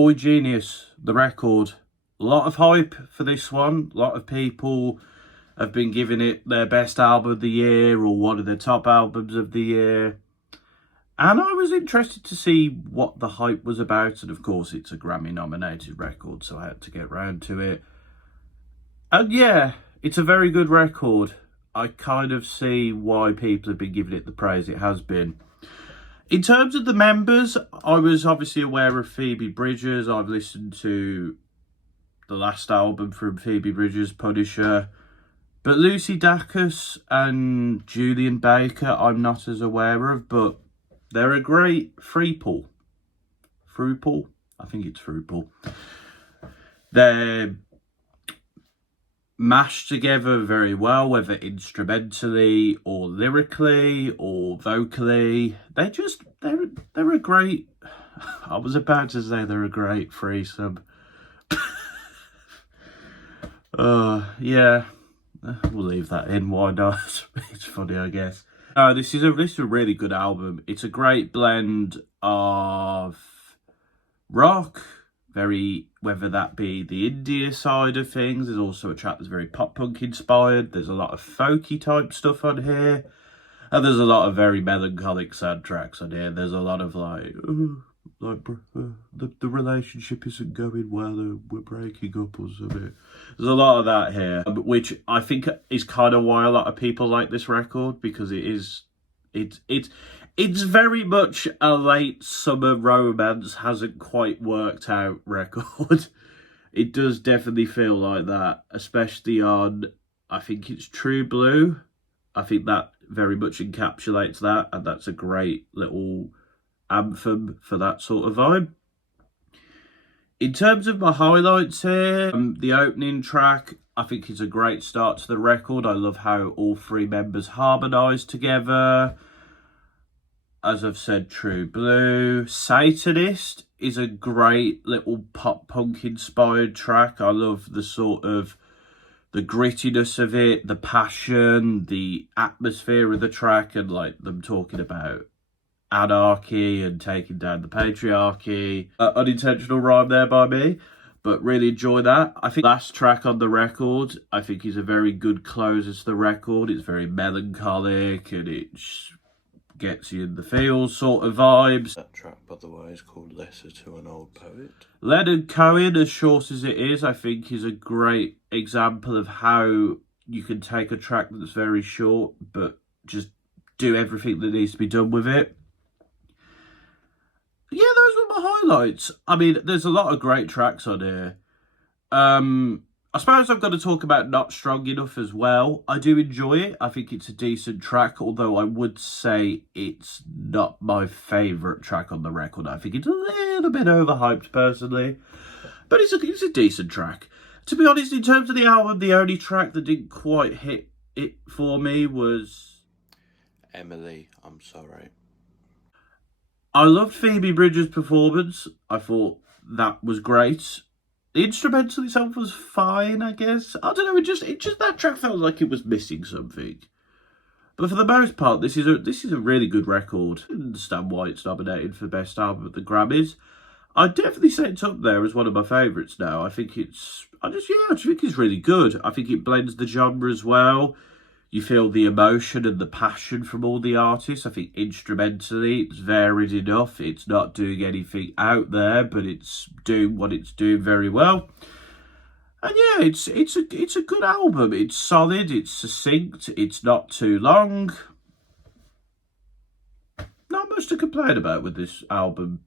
Boy Genius, the record. A lot of hype for this one. A lot of people have been giving it their best album of the year or one of their top albums of the year. And I was interested to see what the hype was about. And of course, it's a Grammy-nominated record, so I had to get round to it. And yeah, it's a very good record. I kind of see why people have been giving it the praise it has been. In terms of the members, I was obviously aware of Phoebe Bridgers. I've listened to the last album from Phoebe Bridgers, Punisher. But Lucy Dacus and Julian Baker, I'm not as aware of, but they're a great threeple. Throuple? I think it's throuple. They're mashed together very well, whether instrumentally or lyrically or vocally. They're a great... I was about to say they're a great threesome. Yeah, we'll leave that in. Why not? It's funny, I guess. This is a really good album. It's a great blend of rock, whether that be the India side of things. There's also a track that's very pop punk inspired. There's a lot of folky type stuff on here, and there's a lot of very melancholic sad tracks on here. There's a lot of the relationship isn't going well, we're breaking up or something. There's a lot of that here, which I think is kind of why a lot of people like this record, because it's very much a late summer romance hasn't quite worked out record. It does definitely feel like that, especially on, I think it's True Blue. I think that very much encapsulates that, and that's a great little anthem for that sort of vibe. In terms of my highlights here, the opening track I think is a great start to the record. I love how all three members harmonise together. As I've said, True Blue. Satanist is a great little pop punk inspired track. I love the sort of the grittiness of it, the passion, the atmosphere of the track, and like them talking about anarchy and taking down the patriarchy. Unintentional rhyme there by me, but really enjoy that. I think last track on the record, I think is a very good closer to the record. It's very melancholic and it gets you in the feels sort of vibes. That track, by the way, is called Letter to an Old Poet. Leonard Cohen, as short as it is, I think is a great example of how you can take a track that's very short, but just do everything that needs to be done with it. Yeah, those were my highlights. I mean, there's a lot of great tracks on here. I suppose I've got to talk about Not Strong Enough as well. I do enjoy it. I think it's a decent track, although I would say it's not my favourite track on the record. I think it's a little bit overhyped, personally. But it's a decent track. To be honest, in terms of the album, the only track that didn't quite hit it for me was Emily, I'm Sorry. I loved Phoebe Bridgers' performance. I thought that was great. The instrumental itself was fine, I guess. I don't know, it just that track felt like it was missing something. But for the most part, this is a really good record. I understand why it's nominated for Best Album at the Grammys. I'd definitely say it's up there as one of my favourites now. I think it's really good. I think it blends the genre as well. You feel the emotion and the passion from all the artists. I think instrumentally it's varied enough. It's not doing anything out there, but it's doing what it's doing very well. And yeah, it's a good album. It's solid, it's succinct, it's not too long. Not much to complain about with this album.